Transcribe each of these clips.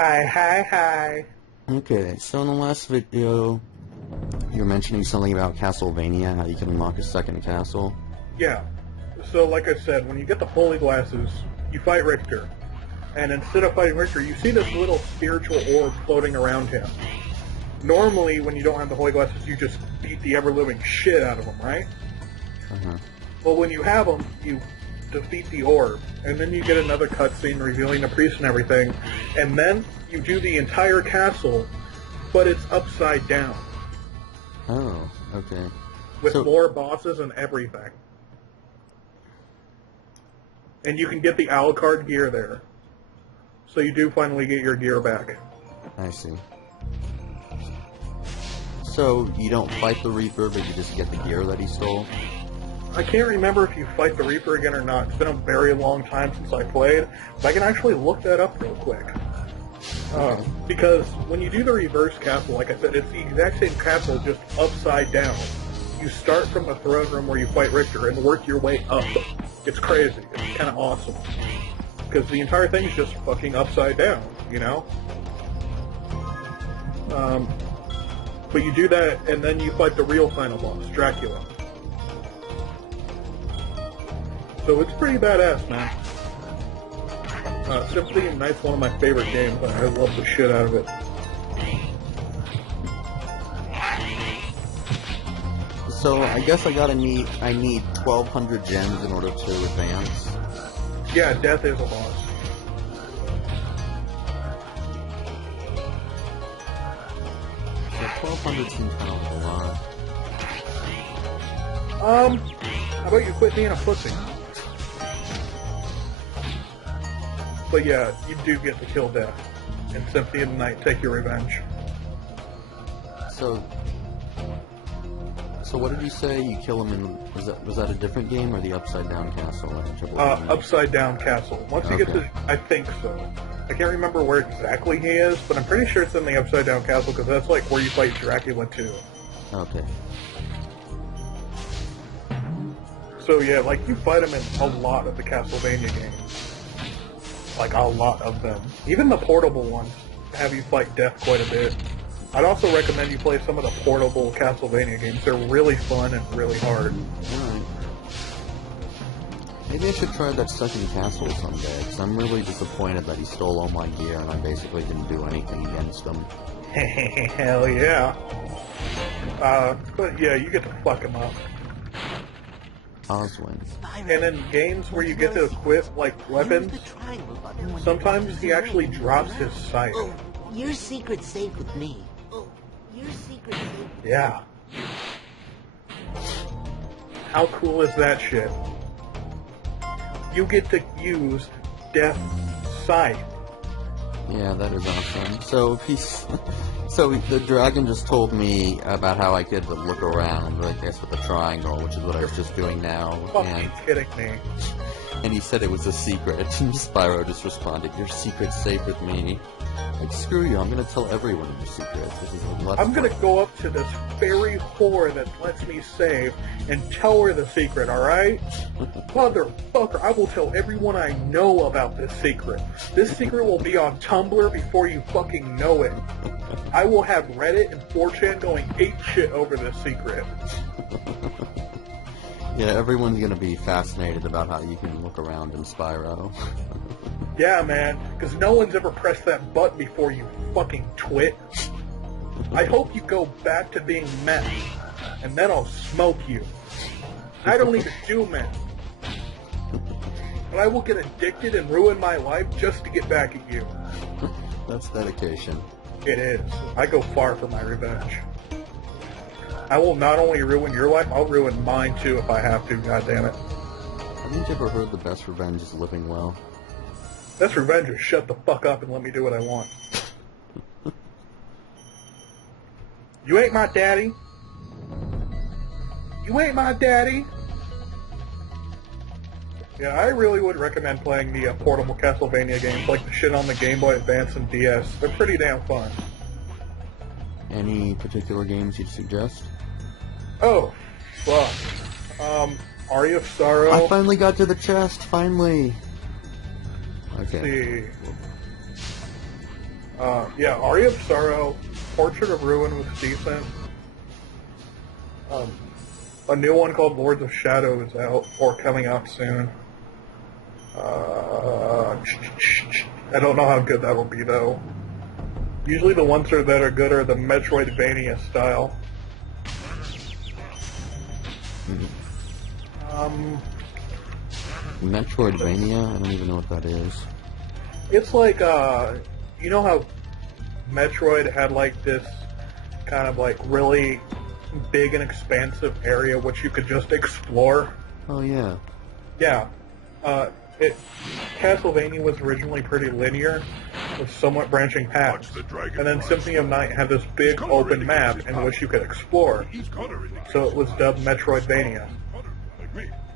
Hi, hi, hi. Okay, so in the last video, you were mentioning something about Castlevania, how you can unlock a second castle. Yeah. So, like I said, when you get the holy glasses, you fight Richter. And instead of fighting Richter, you see this little spiritual orb floating around him. Normally, when you don't have the holy glasses, you just beat the ever-living shit out of him, right? Uh-huh. Well, when you have them, you defeat the orb. And then you get another cutscene revealing the priest and everything. And then you do the entire castle, but it's upside down. Oh, okay. With So, more bosses and everything. And you can get the Alucard gear there. So you do finally get your gear back. I see. So, you don't fight the Reaper, but you just get the gear that he stole? I can't remember if you fight the Reaper again or not. It's been a very long time since I played. But I can actually look that up real quick. Because when you do the reverse castle, like I said, it's the exact same castle, just upside down. You start from the throne room where you fight Richter and work your way up. It's crazy. It's kind of awesome. Because the entire thing is just fucking upside down, you know? But you do that, and then you fight the real final boss, Dracula. So it's pretty badass, man. Symphony of the Night's one of my favorite games, and I love the shit out of it. So, I guess I need 1,200 gems in order to advance. Yeah, death is a boss. So 1,200 seems kind of like a lot. How about you quit being a pussy? But yeah, you do get to kill death. In Symphony of the Night, take your revenge. So what did you say? You kill him in... Was that a different game or the Upside Down Castle? Upside Down Castle. Once you get to... I think so. I can't remember where exactly he is, but I'm pretty sure it's in the Upside Down Castle, because that's like where you fight Dracula too. Okay. So yeah, like you fight him in a lot of the Castlevania games. Like a lot of them. Even the portable ones have you fight death quite a bit. I'd also recommend you play some of the portable Castlevania games. They're really fun and really hard. Alright. Maybe I should try that second castle someday, because I'm really disappointed that he stole all my gear and I basically didn't do anything against him. Hell yeah. But yeah, you get to fuck him up. Oswin. And in games where you get to equip, like, weapons, sometimes he actually drops his sight. Oh, your secret's safe with me. Oh, your secret's safe. Yeah. How cool is that shit? You get to use Death's sight. Yeah, that is awesome. So so the dragon just told me about how I could look around, I guess with the triangle, which is what I was just doing now. Fucking kidding me. And he said it was a secret. And Spyro just responded, "Your secret's safe with me." Like, screw you, I'm gonna tell everyone your secret. This is like, I'm gonna go up to this fairy whore that lets me save and tell her the secret, alright? Motherfucker, I will tell everyone I know about this secret. This secret will be on Tumblr before you fucking know it. I will have Reddit and 4chan going ape shit over this secret. Yeah, everyone's gonna be fascinated about how you can look around in Spyro. Yeah, man, because no one's ever pressed that button before, you fucking twit. I hope you go back to being meth, and then I'll smoke you. I don't even do meth. But I will get addicted and ruin my life just to get back at you. That's dedication. It is. I go far for my revenge. I will not only ruin your life, I'll ruin mine too if I have to, goddammit. Haven't you ever heard the best revenge is living well? Best revenge is shut the fuck up and let me do what I want. You ain't my daddy. You ain't my daddy. Yeah, I really would recommend playing the portable Castlevania games, like the shit on the Game Boy Advance and DS. They're pretty damn fun. Any particular games you'd suggest? Oh, fuck. Aria of Sorrow. I finally got to the chest, finally! Okay. See. Yeah, Aria of Sorrow, Portrait of Ruin was decent. A new one called Lords of Shadow is out, or coming out soon. I don't know how good that will be, though. Usually the ones that are good are the Metroidvania style. Metroidvania? I don't even know what that is. It's like, you know how Metroid had like this kind of like really big and expansive area which you could just explore? Oh, yeah. Yeah. Castlevania was originally pretty linear, with somewhat branching paths. And then Symphony of Night had this big open map in which you could explore. So it was dubbed Metroidvania.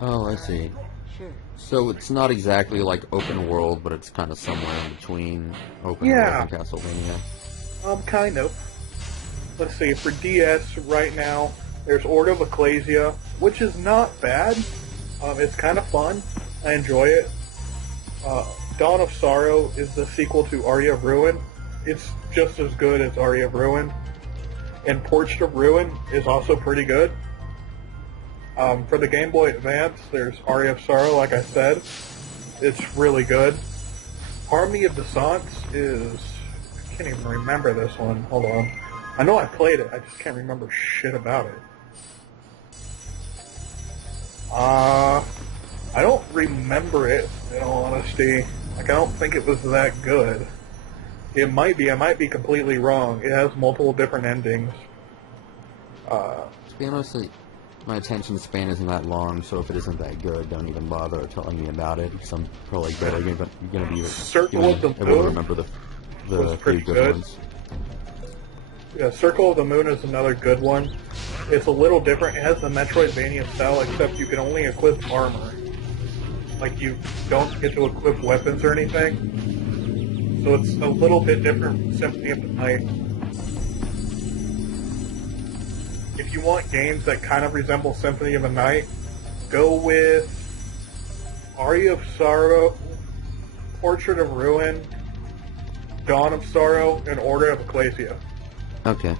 Oh, I see. Sure. So it's not exactly like open world, but it's kind of somewhere in between open Yeah. world and Castlevania. Kind of. Let's see, for DS right now, there's Order of Ecclesia, which is not bad. It's kind of fun. I enjoy it. Dawn of Sorrow is the sequel to Aria of Ruin. It's just as good as Aria of Ruin. And Portrait of Ruin is also pretty good. For the Game Boy Advance, there's Aria of Sorrow, like I said. It's really good. Harmony of Dissonance is... I can't even remember this one. Hold on. I know I played it, I just can't remember shit about it. I don't remember it, in all honesty. Like, I don't think it was that good. It might be. I might be completely wrong. It has multiple different endings. To be honest, my attention span isn't that long, so if it isn't that good, don't even bother telling me about it, because I'm probably going to be Circle of the able to Moon remember the was few pretty good good. ones. Yeah, Circle of the Moon is another good one. It's a little different. It has the Metroidvania style, except you can only equip armor. Like, you don't get to equip weapons or anything. So it's a little bit different from Symphony of the Night. If you want games that kind of resemble Symphony of the Night, go with Aria of Sorrow, Portrait of Ruin, Dawn of Sorrow, and Order of Ecclesia. Okay.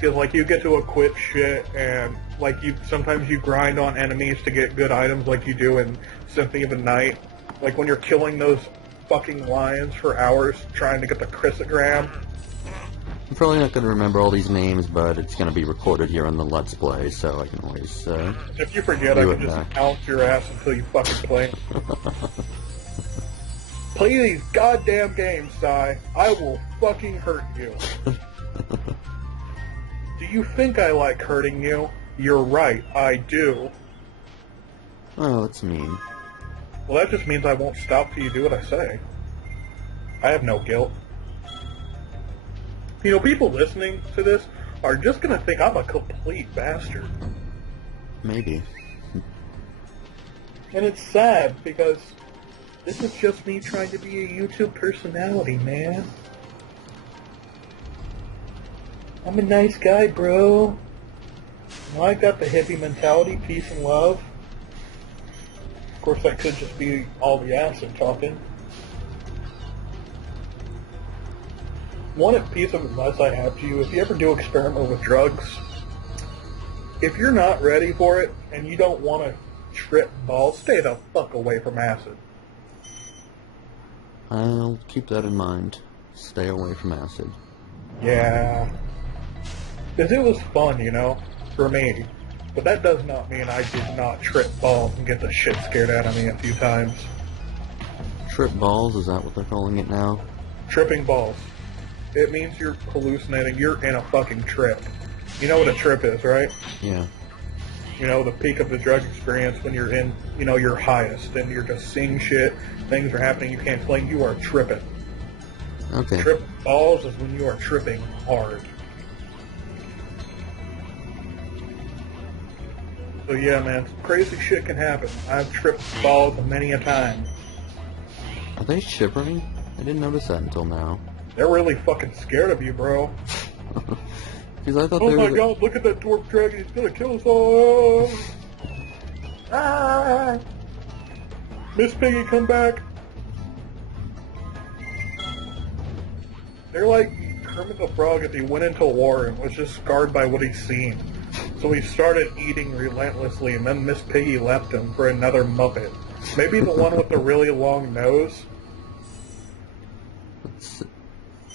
Because, like, you get to equip shit, and, like, sometimes you grind on enemies to get good items like you do in Symphony of the Night. Like, when you're killing those fucking lions for hours trying to get the chrysogram. I'm probably not going to remember all these names, but it's going to be recorded here on the Let's Play, so I can always, If you forget, I do can it just back. ounce your ass until you fucking play. Play these goddamn games, Sai. I will fucking hurt you. Do you think I like hurting you? You're right, I do. Oh, that's mean. Well, that just means I won't stop till you do what I say. I have no guilt. You know, people listening to this are just gonna think I'm a complete bastard. Maybe. And it's sad, because this is just me trying to be a YouTube personality, man. I'm a nice guy, bro. Well, I got the hippie mentality, peace and love. Of course, that could just be all the acid talking. One piece of advice I have to you, if you ever do experiment with drugs, if you're not ready for it, and you don't want to trip balls, stay the fuck away from acid. I'll keep that in mind. Stay away from acid. Yeah. Because it was fun, you know, for me. But that does not mean I did not trip balls and get the shit scared out of me a few times. Trip balls, is that what they're calling it now? Tripping balls. It means you're hallucinating. You're in a fucking trip. You know what a trip is, right? Yeah. You know, the peak of the drug experience when you're in, you know, your highest and you're just seeing shit, things are happening you can't explain, you are tripping. Okay. Trip balls is when you are tripping hard. So yeah, man, crazy shit can happen. I've tripped balls many a time. Are they shivering? I didn't notice that until now. They're really fucking scared of you, bro. Because I thought Oh they my were... god, look at that dwarf dragon, he's gonna kill us all! Ah! Miss Piggy, come back! They're like Kermit the Frog if he went into war and was just scarred by what he's seen. So he started eating relentlessly, and then Miss Piggy left him for another Muppet. Maybe the one with the really long nose?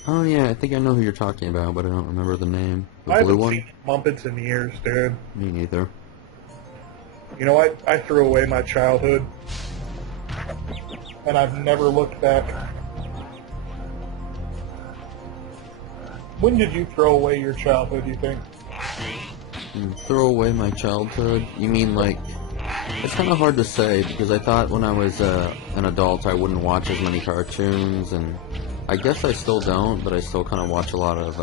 Oh yeah, I think I know who you're talking about, but I don't remember the name. The I blue haven't one? seen Muppets in years, dude. Me neither. You know, I threw away my childhood, and I've never looked back. When did you throw away your childhood, you think? Throw away my childhood? You mean like... It's kind of hard to say, because I thought when I was an adult I wouldn't watch as many cartoons, and I guess I still don't, but I still kind of watch a lot of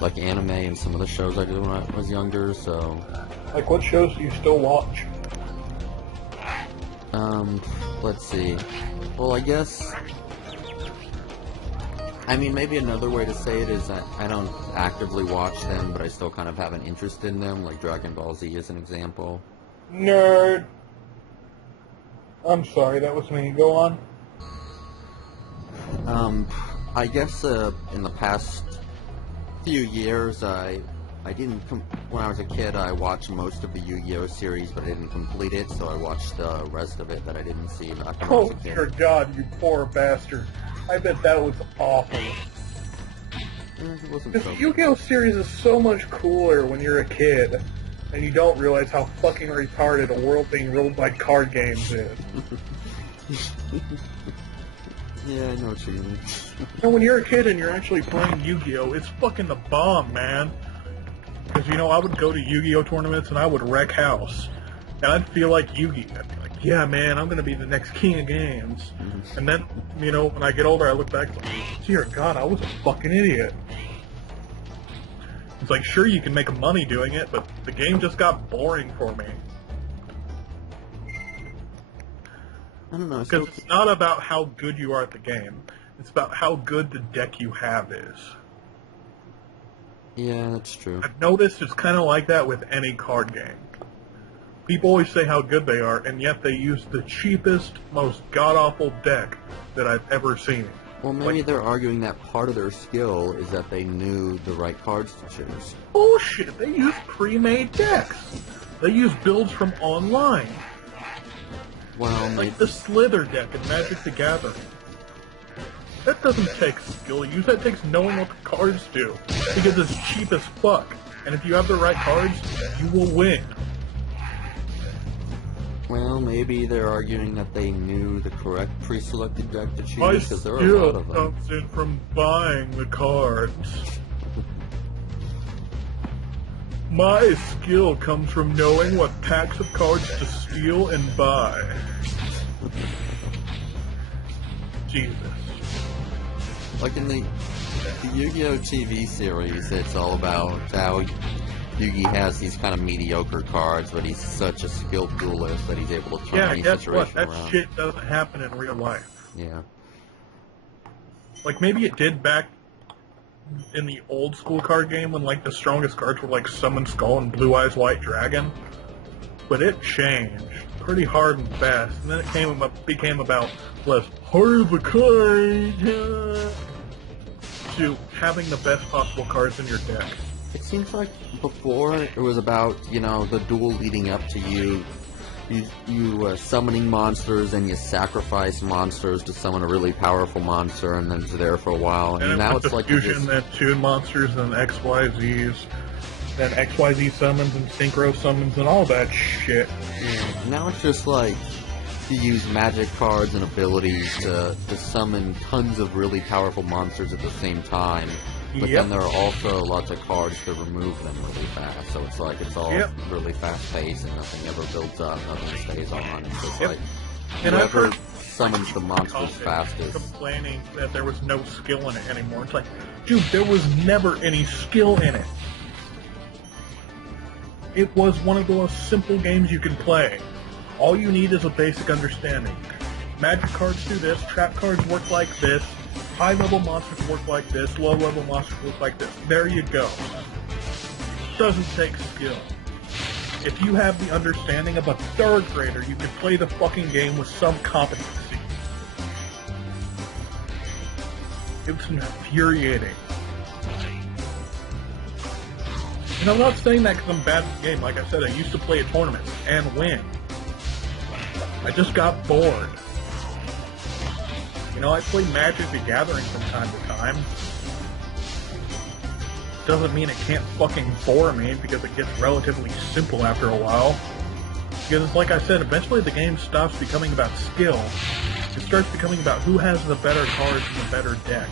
like anime and some of the shows I did when I was younger, so... Like, what shows do you still watch? Let's see. Well, I guess... I mean, maybe another way to say it is I don't actively watch them, but I still kind of have an interest in them, like Dragon Ball Z is an example. Nerd! I'm sorry, that was me. Go on. I guess in the past few years, I didn't, when I was a kid, I watched most of the Yu-Gi-Oh! Series, but I didn't complete it, so I watched the rest of it that I didn't see back when I was a Oh, kid. dear God, you poor bastard. I bet that was awful. It wasn't This so... Yu-Gi-Oh! Series is so much cooler when you're a kid, and you don't realize how fucking retarded a world being ruled by card games is. Yeah, I know what you mean. And when you're a kid and you're actually playing Yu-Gi-Oh! It's fucking the bomb, man. Because, you know, I would go to Yu-Gi-Oh! tournaments and I would wreck house. And I'd feel like Yu-Gi-Oh! I'd be like, yeah, man, I'm going to be the next king of games. And then, you know, when I get older, I look back and like, dear God, I was a fucking idiot. It's like, sure, you can make money doing it, but the game just got boring for me. I don't know. Because it's not about how good you are at the game. It's about how good the deck you have is. Yeah, that's true. I've noticed it's kind of like that with any card game. People always say how good they are, and yet they use the cheapest, most god-awful deck that I've ever seen. Well, maybe they're arguing that part of their skill is that they knew the right cards to choose. Bullshit! They use pre-made decks. They use builds from online. Well, Like the Slither deck in Magic the Gathering. That doesn't take skill use, that takes knowing what the cards do. Because it's cheap as fuck. And if you have the right cards, you will win. well, maybe they're arguing that they knew the correct pre-selected deck to My choose, because there are a lot skill of them. comes in from buying the cards. My skill comes from knowing what packs of cards to steal and buy. Jesus. Like in the Yu-Gi-Oh! TV series, it's all about how Yugi has these kind of mediocre cards, but he's such a skilled duelist that he's able to turn Yeah, any guess situation what? That around. shit doesn't happen in real life. Yeah. Like, maybe it did back in the old school card game when, like, the strongest cards were, like, Summon Skull and Blue Eyes White Dragon. But it changed pretty hard and fast. And then it became about less heart of the card to having the best possible cards in your deck. It seems like before it was about, you know, the duel leading up to you summoning monsters, and you sacrifice monsters to summon a really powerful monster, and then it's there for a while. And now it's it's like fusion, then tune monsters, then XYZs, then XYZ summons and synchro summons and all that shit. now it's just like you use magic cards and abilities to summon tons of really powerful monsters at the same time. But Yep. then there are also lots of cards to remove them really fast. So it's like it's all Yep. really fast paced, and nothing ever builds up, nothing stays on. It's just Yep. like And I've whoever heard summons the monsters comments fastest. complaining that there was no skill in it anymore. It's like, dude, there was never any skill in it. It was one of the most simple games you can play. All you need is a basic understanding. Magic cards do this, trap cards work like this, high-level monsters work like this, low-level monsters work like this. There you go. Doesn't take skill. If you have the understanding of a third grader, you can play the fucking game with some competency. It's infuriating. And I'm not saying that because I'm bad at the game. Like I said, I used to play at tournaments and win. I just got bored. You know, I play Magic the Gathering from time to time. Doesn't mean it can't fucking bore me because it gets relatively simple after a while. Because, like I said, eventually the game stops becoming about skill. It starts becoming about who has the better cards and the better deck.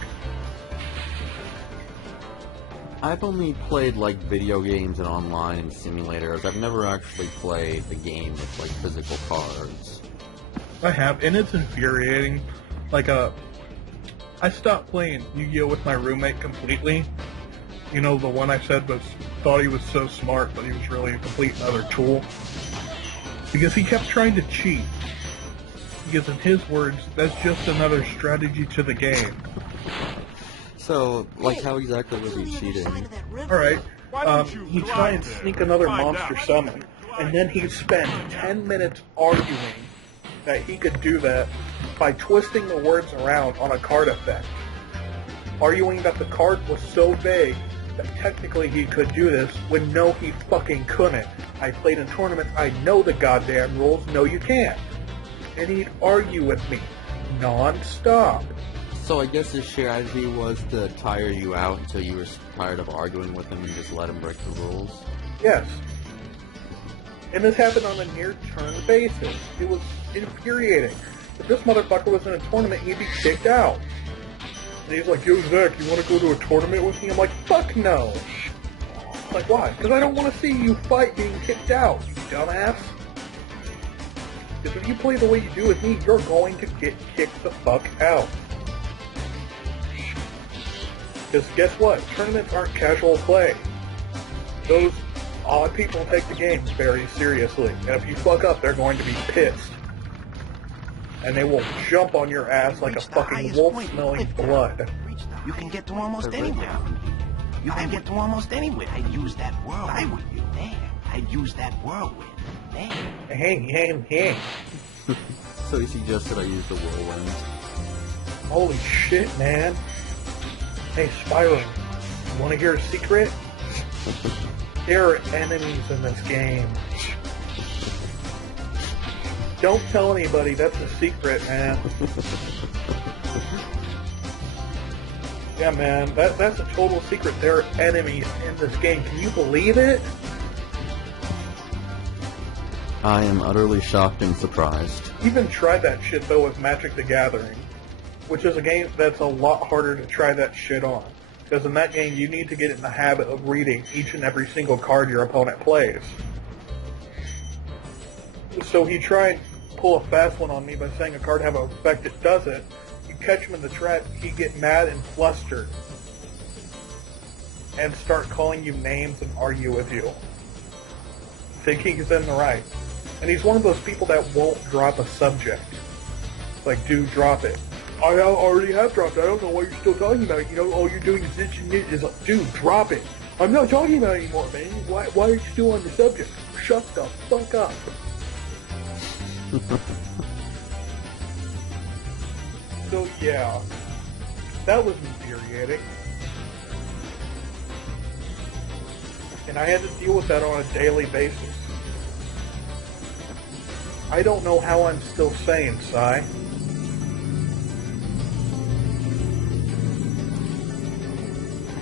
I've only played like video games and online simulators. I've never actually played a game with like physical cards. I have, and it's infuriating. Like, I stopped playing Yu-Gi-Oh! With my roommate completely. You know, the one I said thought he was so smart, but he was really a complete another tool. Because he kept trying to cheat. Because in his words, that's just another strategy to the game. So, like, how exactly was he cheating? Alright, he'd try and sneak another monster summon, and then he'd spend 10 minutes arguing that he could do that by twisting the words around on a card effect. Arguing that the card was so vague that technically he could do this when no, he fucking couldn't. I played in tournaments, I know the goddamn rules, no you can't. And he'd argue with me, non-stop. So I guess his strategy was to tire you out until you were tired of arguing with him and just let him break the rules? Yes. And this happened on a near-turn basis. It was infuriating. If this motherfucker was in a tournament, he'd be kicked out. And he's like, yo, Zach, you want to go to a tournament with me? I'm like, fuck no. Like, why? Because I don't want to see you fight being kicked out, you dumbass. Because if you play the way you do with me, you're going to get kicked the fuck out. Because guess what? Tournaments aren't casual play. Those odd people take the game very seriously. And if you fuck up, they're going to be pissed. And they will jump on your ass like a fucking wolf smelling blood. You can get to almost anywhere. You can get to almost anywhere. I'd use that whirlwind. I would you there. I'd use that whirlwind there. Hey. So he suggested I use the whirlwind. Holy shit, man. Hey, Spyro, you want to hear a secret? There are enemies in this game. Don't tell anybody, that's a secret, man. Yeah, man, that's a total secret. There are enemies in this game. Can you believe it? I am utterly shocked and surprised. Even tried that shit, though, with Magic the Gathering, which is a game that's a lot harder to try that shit on. Because in that game, you need to get in the habit of reading each and every single card your opponent plays. So he tried to pull a fast one on me by saying a card have an effect it doesn't. You catch him in the trap, he'd get mad and flustered. And start calling you names and argue with you. Thinking he's in the right. And he's one of those people that won't drop a subject. Like, dude, drop it. I already have dropped it. I don't know why you're still talking about it. You know, all you're doing is this and this. It's like, dude, drop it. I'm not talking about it anymore, man. Why are you still on the subject? Shut the fuck up. So, yeah. That was infuriating. And I had to deal with that on a daily basis. I don't know how I'm still sane, Sai.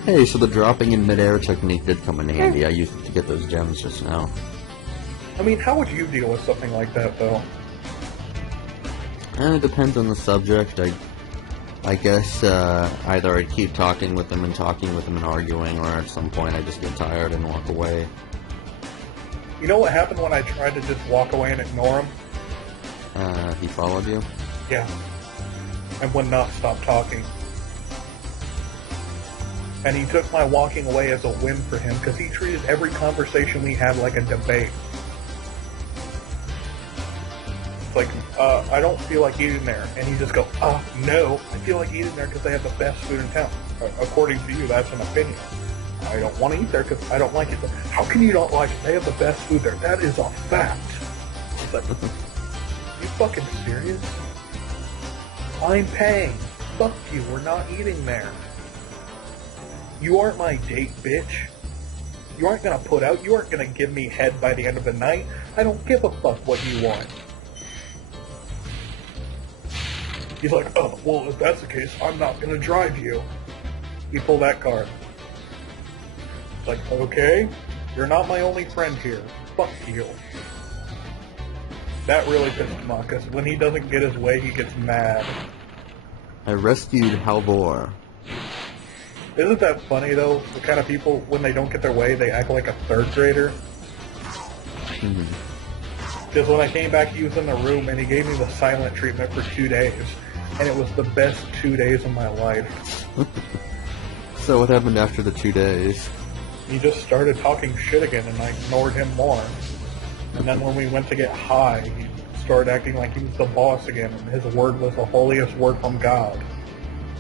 Hey, so the dropping in midair technique did come in handy. I used it to get those gems just now. I mean, how would you deal with something like that, though? It depends on the subject. I guess either I'd keep talking with them and arguing, or at some point I just get tired and walk away. You know what happened when I tried to just walk away and ignore him? He followed you? Yeah. And would not stop talking. And he took my walking away as a win for him, because he treated every conversation we had like a debate. It's like, I don't feel like eating there. And he just go, no, I feel like eating there because they have the best food in town. According to you, that's an opinion. I don't want to eat there because I don't like it. How can you not like it? They have the best food there. That is a fact. It's like, you fucking serious? I'm paying fuck you, we're not eating there. You aren't my date, bitch. You aren't gonna put out, you aren't gonna give me head by the end of the night. I don't give a fuck what you want. He's like, oh, well, if that's the case, I'm not gonna drive you. You pull that card. It's like, okay, you're not my only friend here. Fuck you. That really pissed him off, because when he doesn't get his way, he gets mad. I rescued Halvor. Isn't that funny, though? The kind of people, when they don't get their way, they act like a third grader. Because when I came back, he was in the room, and he gave me the silent treatment for 2 days. And it was the best 2 days of my life. So what happened after the 2 days? He just started talking shit again, and I ignored him more. And then when we went to get high, he started acting like he was the boss again, and his word was the holiest word from God.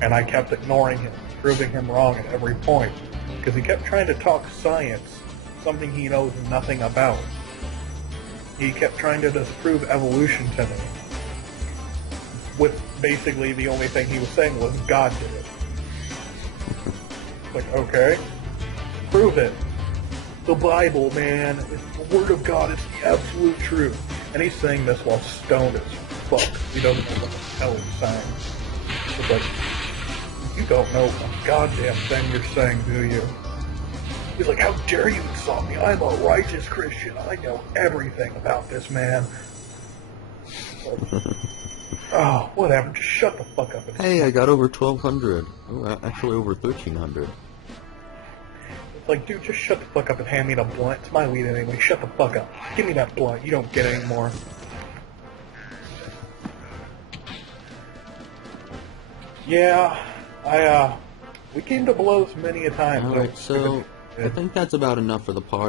And I kept ignoring him, proving him wrong at every point, because he kept trying to talk science, something he knows nothing about. He kept trying to disprove evolution to me, with basically the only thing he was saying was God did it. Like, okay, prove it. The Bible, man, it's the Word of God, it's the absolute truth. And he's saying this while stoned as fuck. He doesn't know what the hell he's saying. It's like, you don't know a goddamn thing you're saying, do you? He's like, how dare you insult me? I'm a righteous Christian. I know everything about this man. Like, oh, whatever. Just shut the fuck up. Hey, I got over 1,200. Oh, actually over 1,300. It's like, dude, just shut the fuck up and hand me the blunt. It's my weed anyway. Shut the fuck up. Give me that blunt. You don't get any more. Yeah, we came to blows many a time. Alright, so I think that's about enough for the pod.